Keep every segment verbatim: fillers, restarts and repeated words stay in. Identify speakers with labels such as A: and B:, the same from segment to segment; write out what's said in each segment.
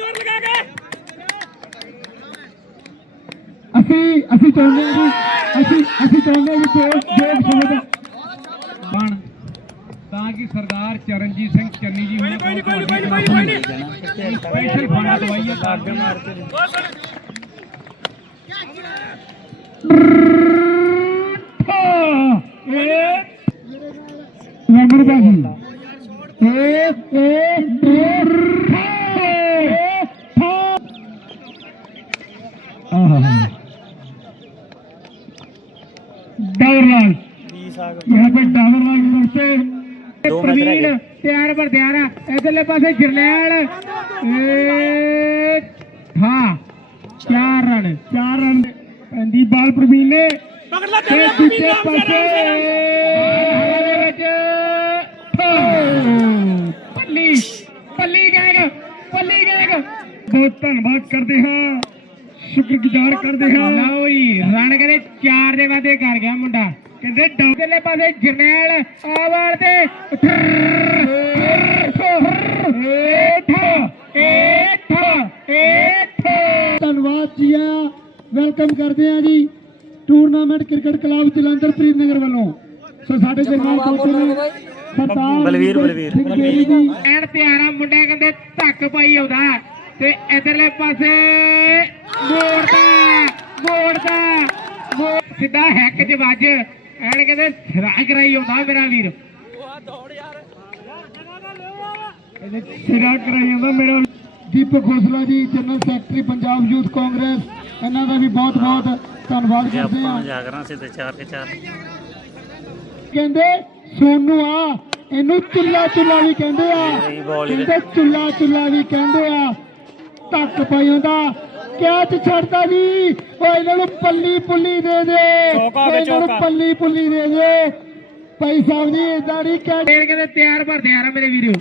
A: ਅਸੀਂ ਅਸੀਂ ਚਾਹੁੰਦੇ ਹਾਂ ਜੀ ਅਸੀਂ ਅਸੀਂ ਚਾਹੁੰਦੇ ਹਾਂ ਕਿ ਜੋ ਸਮਝ ਬਣ ਤਾਂ ਕਿ ਸਰਦਾਰ ਚਰਨਜੀਤ ਸਿੰਘ ਚੰਨੀ ਜੀ ਹੁਣ ਕੋਈ ਕੋਈ ਕੋਈ ਕੋਈ ਕੋਈ ਸਪੈਸ਼ਲ ਖਾਣਾ ਦਵਾਈਆਂ ਕਾਰਡ ਮਾਰ ਕੇ ਨੰਬਰ ਬਾਜੀ ਇੱਕ ਇੱਕ डावरलाल यहाँ पे डावरलाल से प्रवीण तैयार पर तैयार है इधरले पासे जरनैल हाँ चार रन चार रन दी बाल प्रवीण ने दूसरे पासे पल्ली पल्ली गैग पल्ली गैग बहुत धन्यवाद करते हैं शुक्रगुजार करते हैं लो जी रन कहते चार दे वादे कर गया मुंडा कहते डोगले पासे जरनैल आवाल ते धन्यवाद जी वेलकम करते हैं जी tournament cricket club Jalandhar Preetnagar वालों सो साडे जरनैल पहुंचे सरदार बलवीर बलवीर एंड तैयारा मुंडा कहते धक पाई आउंदा ते इधरले पासे मोड़दा मोड़दा सीधा हैक च वज एंड कहते सिरा कराई आउंदा मेरा वीर सिरा कराई आउंदा मेरा Deepak Khosla ji general secretary Punjab youth Congress इन्हां दा भी बहुत बहुत धन्यवाद करते हैं जागरण से ते चार के चार कहंदे सोनू आ इनू चुल्ला चुल्ला भी कहंदे आ कहंदे चुल्ला चुल्ला भी कहंदे आ धक पाई आंदा कैच छड़ता जी इन्होंने पल्ली पुल्ली दे दे इन्होंने पल्ली पुल्ली दे दे भाई साहब जी इदा नहीं कहते तैयार पर तैयार मेरे वीरो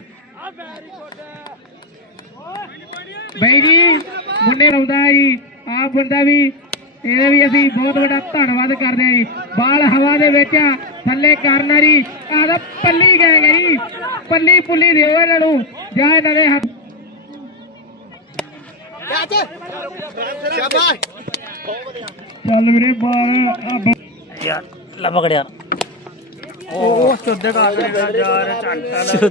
A: भाई जी मुन्ने रौंदा जी आप बंदा भी ਇਹਦਾ ਵੀ ਅਸੀਂ ਬਹੁਤ ਵੱਡਾ ਧੰਨਵਾਦ ਕਰਦੇ ਹਾਂ ਜੀ ਬਾਲ ਹਵਾ ਦੇ ਵਿੱਚ ਥੱਲੇ ਕਰਨਾ ਜੀ ਆਦਾ ਪੱਲੀ ਗਏ ਗਏ ਜੀ ਪੱਲੀ ਪੁੱਲੀ ਦਿਓ ਇਹਨਾਂ ਨੂੰ ਜਾਂ ਇਹਨਾਂ ਦੇ ਹੱਥ ਚੱਲ ਵੀਰੇ ਬਾਲ ਯਾਰ ਲੱਭ ਗੜਿਆ ਉਹ ਚੋਦੇ ਦਾ ਯਾਰ ਝੰਟਾ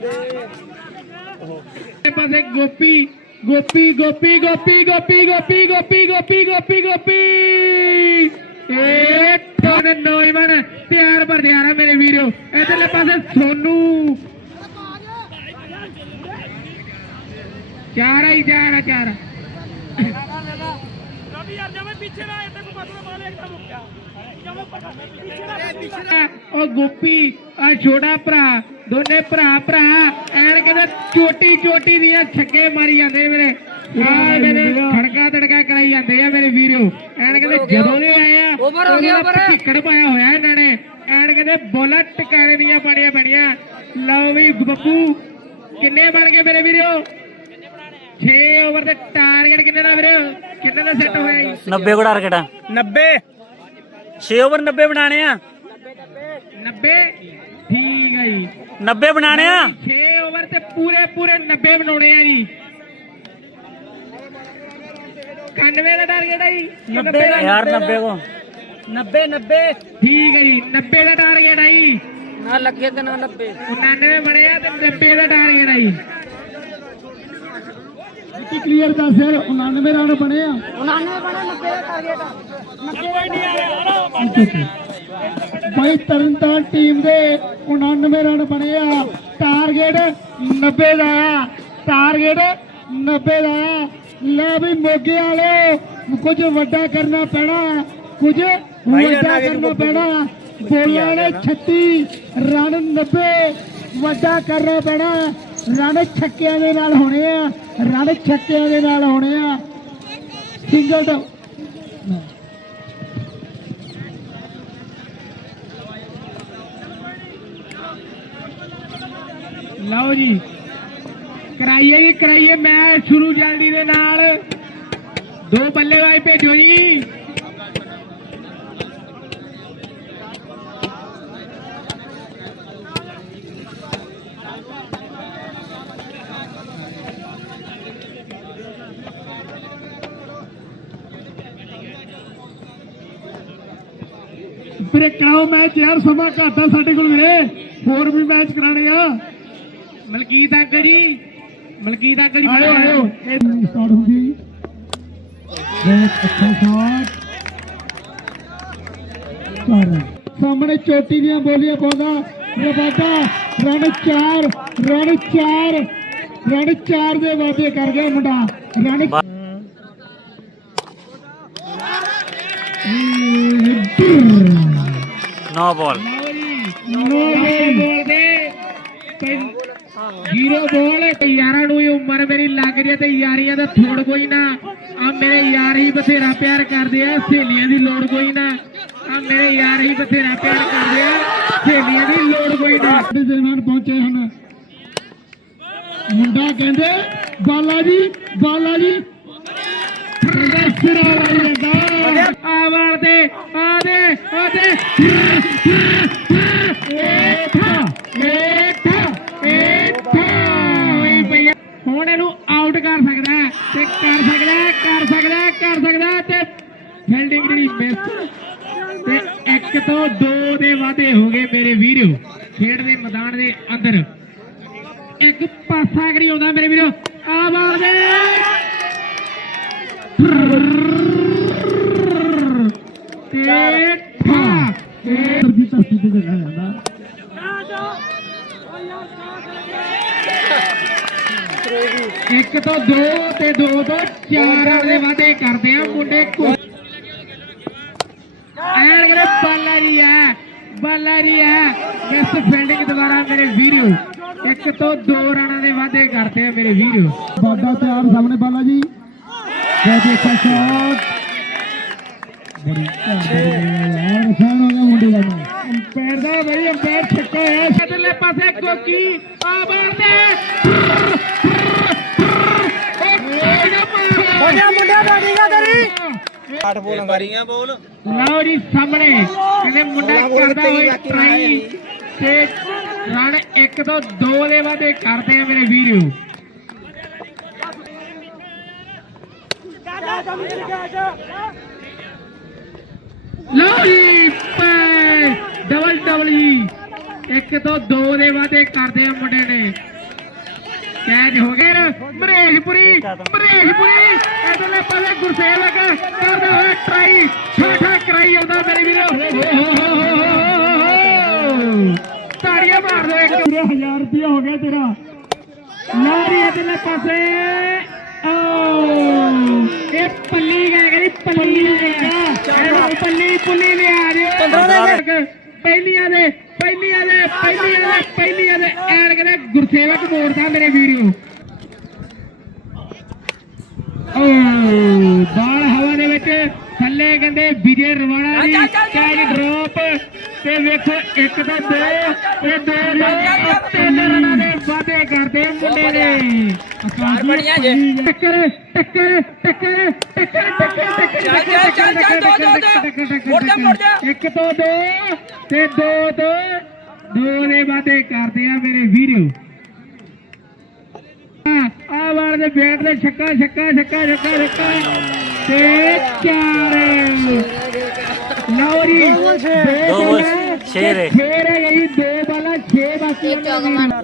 A: ਪਾਸੇ ਗੋਪੀ गोपी गोपी गोपी गोपी गोपी गोपी गोपी गोपी गोपी नौजवान तैयार पर तैयार है मेरे वीरो इधरले पासे सोनू चार ही चार चार गोपी छोटा भरा दोने भरा भरा एन कहते चोटी चोटी दियां छक्के मारी जाते मेरे मेरे खड़का तड़का कराई जाते हैं मेरे वीरो एन कहते जदों दे आए टिकट पाया होया इन्होंने एन कहते बॉलां टकाने दियां पानियां पैणियां लो भी बब्बू किन्ने बन गए मेरे वीरो छे ओवर दे टारगेट किन्ने दा वीरो किन्ने दा सेट होया नब्बे को टारगेट नब्बे छे ओवर नब्बे बनाने नब्बे ठीक है जी नब्बे बनाने छे ओवर ते पूरे पूरे नब्बे बनाने जी कानवे का टारगेट है जी नब्बे यार नब्बे को नब्बे नब्बे ठीक है जी नब्बे का टारगेट है जी ना लगे तो ना नब्बे उनानवे बने नब्बे का टारगेट है जी क्लियर दस यार उनानवे रन बने उनानवे बने नब्बे का टारगेट भाई तरनतारण टीम दे उनानवे रन बने टारगेट नब्बे का टारगेट नब्बे का लै भी मोगे वाले कुछ वड्डा करना पैना कुछ वड्डा करना पैना बोलिया ने छत्ती रन नब्बे वड्डा करना पैना रन छक्कियां दे नाल होने रन छक्कियां दे नाल होने सिंगल लो जी कराइए जी कराइए मैच शुरू जल्दी दे नाल दो बल्लेबाज भेजो जी
B: ਵੀਰੇ ਕਰਾਓ ਮੈਚ ਯਾਰ, ਸਮਾਂ ਘੱਟ ਆ ਸਾਡੇ ਕੋਲ ਵੀਰੇ, ਹੋਰ ਵੀ ਮੈਚ ਕਰਾਣੇ ਆ।
A: ਮਲਕੀਤ ਅੰਕਲ ਜੀ, ਮਲਕੀਤ ਅੰਕਲ ਜੀ
B: ਆਇਓ ਆਇਓ ਸਟਾਰਟ ਹੁੰਦੀ। ਬਹੁਤ ਅੱਛਾ ਸ਼ਾਟ, ਸਾਹਮਣੇ ਚੋਟੀ ਦੀਆਂ ਬੋਲੀਆਂ ਪਾਉਂਦਾ ਰਬਾਡਾ। ਰਨ ਚਾਰ, ਰਨ ਚਾਰ, ਰਨ ਚਾਰ ਦੇ ਵਾਅਦੇ ਕਰ ਗਿਆ ਮੁੰਡਾ। ਰਨ
C: ਨੋ ਬਾਲ
A: ਜ਼ੀਰੋ ਬੋਲ। ਯਾਰਾਂ ਨੂੰ ਉਮਰ ਮੇਰੀ ਲੱਗ ਰਹੀ ਹੈ ਤੇ ਯਾਰੀਆਂ ਦਾ ਥੋੜ ਕੋਈ ਨਾ। ਆ ਮੇਰੇ ਯਾਰ ਹੀ ਬਥੇਰਾ ਪਿਆਰ ਕਰਦੇ ਆ, ਸਹੇਲੀਆਂ ਦੀ ਲੋੜ ਕੋਈ ਨਾ। ਆ ਮੇਰੇ ਯਾਰ ਹੀ ਬਥੇਰਾ ਪਿਆਰ ਕਰਦੇ ਆ, ਸਹੇਲੀਆਂ ਦੀ ਲੋੜ ਕੋਈ ਨਾ।
B: ਦਰਮਿਆਨ ਪਹੁੰਚੇ ਹਨ ਮੁੰਡਾ, ਕਹਿੰਦੇ ਬਾਲਾ ਜੀ, ਬਾਲਾ ਜੀ ਸਿਰਾ ਲਾਈ ਜਾਂਦਾ।
A: ਆ ਵਾਰ ਦੇ ਆ ਦੇ ਆ ਦੇ ਹੁਣ ਇਹਨੂੰ ਆਊਟ ਕਰ ਸਕਦਾ ਤੇ ਕਰ ਸਕਦਾ ਕਰ ਸਕਦਾ ਕਰ ਸਕਦਾ ਤੇ ਫੀਲਡਿੰਗ ਜਿਹੜੀ ਮਿਸ ਤੇ ਇੱਕ ਤੋਂ ਦੋ ਦੇ ਵਾਧੇ ਹੋ ਗਏ ਮੇਰੇ ਵੀਰੋ ਖੇਡ ਦੇ ਮੈਦਾਨ ਦੇ ਅੰਦਰ। ਇੱਕ ਪਾਸਾ ਕਰੀ ਆਉਂਦਾ ਮੇਰੇ ਵੀਰੋ, ਆ ਬਾਲ ਦੇ ਇੱਕ ਤੋਂ ਦੋ ਤੇ ਦੋ ਤੋਂ ਚਾਰ ਦੇ ਵਾਧੇ ਕਰਦੇ ਆ ਮੁੰਡੇ। ਐਨ ਕਰੇ ਬਾਲਾ ਜੀ ਹੈ, ਬਾਲਾ ਜੀ ਹੈ ਮਿਸ ਫੀਲਡਿੰਗ ਦੁਬਾਰਾ ਮੇਰੇ ਵੀਰੋ। ਇੱਕ ਤੋਂ ਦੋ ਰਨਾਂ ਦੇ ਵਾਧੇ ਕਰਦੇ ਆ ਮੇਰੇ ਵੀਰੋ।
B: ਬਾਡਾ ਤਿਆਰ, ਸਾਹਮਣੇ ਬਾਲਾ ਜੀ, ਬਹੁਤ ਅੱਛਾ ਸ਼ਾਟ। ਬੜੀ ਯਾਰ ਫੈਨ ਹੋ ਗਿਆ ਮੁੰਡੇ ਦਾ। ਅੰਪਾਇਰ ਦਾ ਬਈ ਅੰਪਾਇਰ ਛੱਕਾ ਹੈ।
A: ਇਧਰਲੇ ਪਾਸੇ ਕੋਕੀ ਆ ਮਾਰਦੇ
C: ਮੁੰਡਿਆ ਮੁੰਡਿਆ ਬੈਟਿੰਗ ਕਰੀ ਅੱਠ ਬੋਲਾਂ ਕਰੀਆਂ ਬੋਲ।
A: ਲਓ ਜੀ ਸਾਹਮਣੇ ਕਹਿੰਦੇ ਮੁੰਡਾ ਕਰਦਾ ਹੋਇਆ ਟਰਾਈ ਤੇ ਰਨ ਇੱਕ ਤੋਂ ਦੋ ਦੇ ਵਾਧੇ ਕਰਦੇ ਆ ਮੇਰੇ ਵੀਰੋ। ਲਓ ਜੀ ਡਬਲ ਡਬਲ ਜੀ, ਇੱਕ ਤੋਂ ਦੋ ਦੇ ਵਾਧੇ ਕਰਦੇ ਆ ਮੁੰਡੇ ਨੇ। ਕੈਚ ਹੋ ਗਏ ਮਰੇਸ਼ਪੁਰੀ, ਮਰੇਸ਼ਪੁਰੀ ਇਧਰਲੇ ਪਾਸੇ ਗੁਰਸੇਵਕ ਕਰਦਾ ਹੋਇਆ ਟਰਾਈ, ਛੋਟਾ ਕਰਾਈ ਆਉਂਦਾ ਮੇਰੇ ਵੀਰੋ। ਤਾੜੀਆਂ ਮਾਰ ਦੋ ਇੱਕ।
B: ਪੂਰੇ ਹਜ਼ਾਰ ਰੁਪਇਆ ਹੋ ਗਿਆ ਤੇਰਾ।
A: ਲਾਰੀ ਇਧਰਲੇ ਪਾਸੇ ਇਹ ਪੱਲੀ ਗਏ ਕਰੀ ਪੱਲੀ ਪੱਲੀ ਪੁੱਲੀ ਲਿਆ ਦਿਓ ਪਹਿਲੀਆਂ ਦੇ ਪਹਿਲੀਆਂ ਦੇ ਪਹਿਲੀਆਂ ਦੇ ਪਹਿਲੀਆਂ ਦੇ ਐਨ ਕਹਿੰਦੇ ਗੁਰਸੇਵਕ ਮੋੜਦਾ ਮੇਰੇ ਵੀਰੋ। ਓ ਬਾਲ ਹਵਾ ਦੇ ਵਿੱਚ ਥੱਲੇ ਕਹਿੰਦੇ ਵਿਜੇ ਰਵਾੜਾ ਦੀ ਕੈਚ ਡ੍ਰੌਪ ਤੇ ਵੇਖੋ ਇੱਕ ਤੋਂ ਦੋ ਇਹ ਦੋ ਤਿੰਨ ਰਨਾਂ ਦੇ ਵਾਧੇ ਕਰਦੇ ਮੁੰਡੇ ਨੇ।
C: ਬੜੀਆਂ ਜੇ
A: ਟੱਕਰ ਟੱਕਰ ਟੱਕਰ ਟੱਕਰ ਟੱਕਰ ਇੱਕ ਤੋਂ ਦੋ ਤੇ ਦੋ ਤੋਂ ਦੋ ਦੇ ਵਾਧੇ ਕਰਦੇ ਆ ਮੇਰੇ ਵੀਰੋ। ਆ ਵਾਰ ਦੇ ਬੈਟ ਦੇ ਛੱਕਾ ਛੱਕਾ ਛੱਕਾ ਛੱਕਾ ਛੱਕਾ ਤੇ ਚਾਰ। ਲਓ ਜੀ ਦੋ
C: ਛੇ ਰੇ
A: ਛੇ ਰਹਿ ਗਈ, ਦੋ ਬਾਲਾਂ ਛੇ ਬਾਕੀ
C: ਚੱਲ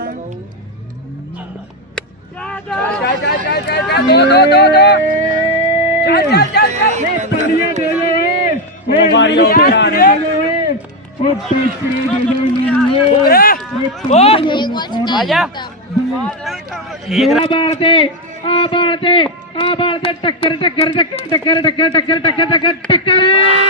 C: ਚੱਲ ਚੱਲ ਚੱਲ ਚੱਲ ਦੋ ਦੋ ਦੋ ਦੋ ਚੱਲ ਚੱਲ ਚੱਲ ਚੱਲ
A: ਪੱਲੀਆਂ ਦੇ ਦੇ
C: ਉਹ ਵਾਰੀ ਉਹ ਕਰਾਣੇ
A: ਉਹ ਪੈਸਰੀ ਦੇ ਦੇ
C: ਉਹ ਆ ਜਾ
A: ਆ ਬਾਲ ਤੇ ਆ ਬਾਲ ਤੇ ਆ ਬਾਲ ਤੇ ਟੱਕਰ ਟੱਕਰ ਟੱਕਰ ਟੱਕਰ ਟੱਕਰ ਟੱਕਰ ਟੱਕਰ ਟੱਕਰ ਟੱਕਰ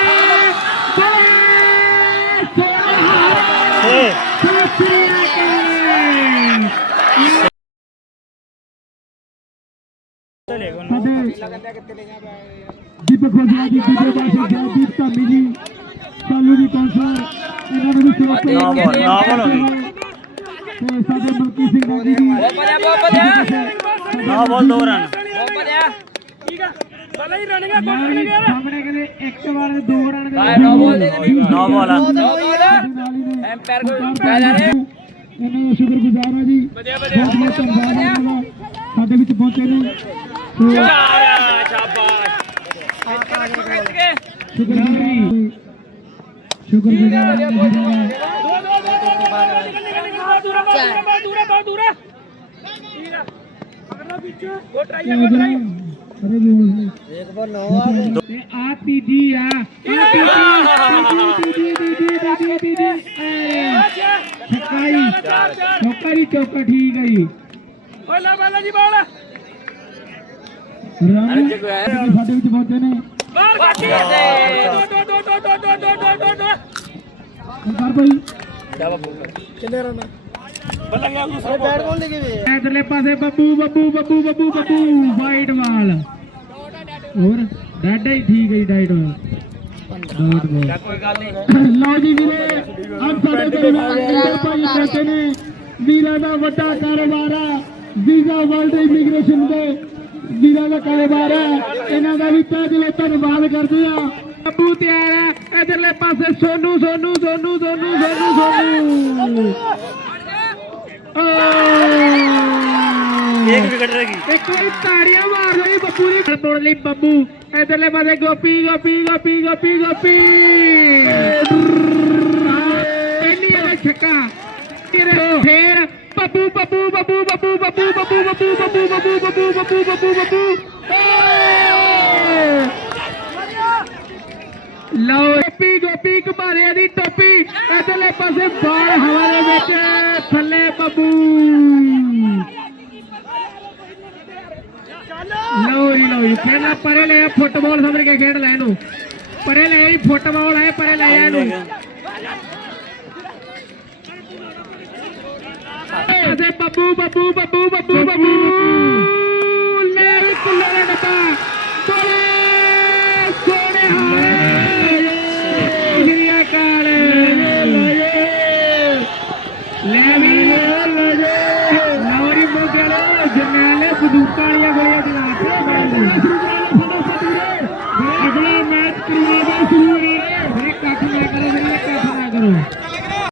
B: ਦੀਪਕ ਖੋਜਾ ਜੀ, ਦੂਜੇ ਪਾਸੇ ਜਗਦੀਪ ਧਾਮੀ ਜੀ, ਸਾਲੂ ਜੀ ਕੌਂਸਲਰ, ਇਹਨਾਂ ਨੂੰ ਵੀ ਸਿਰਫ
C: ਨਾ ਬੋਲ ਨਾ ਬੋਲ
B: ਤੇ ਸਾਡੇ ਮਲਕੀ ਸਿੰਘ ਨਾਗੀ ਜੀ,
C: ਬਹੁਤ ਵਧੀਆ ਬਹੁਤ ਵਧੀਆ ਨਾ ਬੋਲ ਦੋ ਰਨ ਬਹੁਤ ਵਧੀਆ ਠੀਕ ਆ ਪਹਿਲਾਂ ਹੀ ਰਨ ਗਾ
A: ਸਾਹਮਣੇ ਕਹਿੰਦੇ ਇੱਕ ਵਾਰ ਦੋ ਰਨ ਦੇ
C: ਨੋ ਬੋਲ ਨੋ ਬੋਲ ਨੋ ਬੋਲ ਐਮਪਾਇਰ ਕੋ ਕਹਿ ਜਾ ਰਹੇ
B: ਇਹਨਾਂ ਦਾ ਸ਼ੁਕਰਗੁਜ਼ਾਰ ਹਾਂ ਜੀ, ਬਹੁਤ ਬਹੁਤ ਧੰਨਵਾਦ ਹੈ ਇਹਨਾਂ ਦਾ ਸਾਡੇ ਵਿੱਚ ਪਹੁੰਚੇ ਨੇ।
C: ਸ਼ਾਬਾਸ਼
B: ਸ਼ੁਕਰਗੁਜ਼ਾਰ ਸ਼ੁਕਰਗੁਜ਼ਾਰ ਹਾਂ ਜੀ
C: ਦੋ ਦੋ ਦੋ ਦੋ ਨਿਕਲ ਨਿਕਲ ਨਿਕਲ ਦੂਰਾ ਬਹੁਤ ਦੂਰਾ ਬਹੁਤ ਦੂਰਾ ਠੀਕ ਆ ਪਕੜਨਾ ਵਿੱਚ ਗੋ ਟਰਾਈ ਗੋ ਟਰਾਈ
B: ਅਰੇ ਬੋਲ
A: ਤੇ ਆ ਤੀਜੀ ਆ ਆ ਤੀਜੀ ਤੀਜੀ ਤੀਜੀ ਤੀਜੀ ਤੀਜੀ ਛੱਕਾਈ ਚੌਕਾ ਦੀ ਚੌਕਾ ਠੀਕ ਹੈ ਜੀ
C: ਓਏ ਲੈ ਬਾਲਾ ਜੀ ਬਾਲ
B: ਰਾਮ ਸਾਡੇ ਵਿੱਚ ਪਹੁੰਚੇ ਨੇ
C: ਬਾਹਰ ਕੱਢੀ ਦੋ ਦੋ ਦੋ ਦੋ ਦੋ ਦੋ ਦੋ ਦੋ ਦੋ ਦੋ
B: ਕਰ ਭਾਈ
A: ਇਧਰਲੇ ਪਾਸੇ ਬੱਬੂ ਬੱਬੂ ਬੱਬੂ ਬੱਬੂ ਬੱਬੂ ਵਾਈਟ ਬਾਲ ਹੋਰ ਡਾਡਾ ਹੀ ਠੀਕ ਹੈ ਜੀ ਡਾਈਟ ਵਾਲ ਡਾਈਟ ਬਾਲ
C: ਕੋਈ ਗੱਲ ਨਹੀਂ
B: ਲਓ ਜੀ ਵੀਰੇ ਅੱਜ ਸਾਡੇ ਦਰਬਾਰ ਇੰਦਰ ਭਾਈ ਬੈਠੇ ਨੇ ਵੀਰਾਂ ਦਾ ਵੱਡਾ ਕਾਰੋਬਾਰ ਆ ਵੀਜ਼ਾ ਵਰਲਡ ਇਮੀਗ੍ਰੇਸ਼ਨ ਦੇ ਵੀਰਾਂ ਦਾ ਕਾਰੋਬਾਰ ਹੈ ਇਹਨਾਂ ਦਾ ਵੀ ਤਹਿ ਦਿਲੋਂ ਧੰਨਵਾਦ ਕਰਦੇ ਆ
A: ਬੱਬੂ ਤਿਆਰ ਆ ਇਧਰਲੇ ਪਾਸੇ ਸੋਨੂ ਸੋਨੂ ਸੋਨੂ ਸੋਨੂ ਸੋਨੂ ਸੋਨੂ
C: ਇੱਕ ਵਿਕਟ ਰਹਿ ਗਈ
A: ਇੱਕ ਵਾਰੀ ਤਾੜੀਆਂ ਮਾਰ ਲਈ ਬੱਬੂ ਦੀ ਤੋੜ ਲਈ ਬੱਬੂ ਇਧਰਲੇ ਪਾਸੇ ਗੋਪੀ ਗੋਪੀ ਗੋਪੀ ਗੋਪੀ ਗੋਪੀ ਪਹਿਲੀ ਵਾਲਾ ਛੱਕਾ ਫੇਰ ਬੱਬੂ ਬੱਬੂ ਬੱਬੂ ਬੱਬੂ ਬੱਬੂ ਬੱਬੂ ਬੱਬੂ ਬੱਬੂ ਬੱਬੂ ਬੱਬੂ ਬੱਬੂ ਬੱਬੂ ਬੱਬੂ ਲਓ ਗੋਪੀ ਗੋਪੀ ਘੁਮਾਰਿਆਂ ਦੀ ਟੋਪੀ ਇਧਰਲੇ ਪਾਸੇ ਬਾਲ ਹਵਾ ਦੇ ਵਿੱਚ ਥੱਲੇ ਬੱਬੂ ਲਓ ਜੀ ਲਓ ਜੀ ਖੇਡਣਾ ਪਰੇ ਲੈ ਫੁੱਟਬਾਲ ਸਮਝ ਕੇ ਖੇਡ ਲੈ ਇਹਨੂੰ ਪਰੇ ਲੈ ਇਹ ਫੁੱਟਬਾਲ ਹੈ ਪਰੇ ਲੈ ਇਹਨੂੰ ਤੇ ਬੱਬੂ ਬੱਬੂ ਬੱਬੂ ਬੱਬੂ ਬੱਬੂ ਲੈ ਕੁੱਲੇ ਦਾ ਡੱਬਾ ਬੜੇ ਸੋਹਣੇ ਹਾਲੇ ਗਿਰਿਆ ਕਾਲ ਲੈ ਵੀ ਲੌਰੀ ਮੋਗਲ ਜਨਾਲੇ ਬੰਦੂਕਾਂ ਵਾਲੀਆਂ ਗੋਲੀਆਂ ਚਲਾ ਕੇ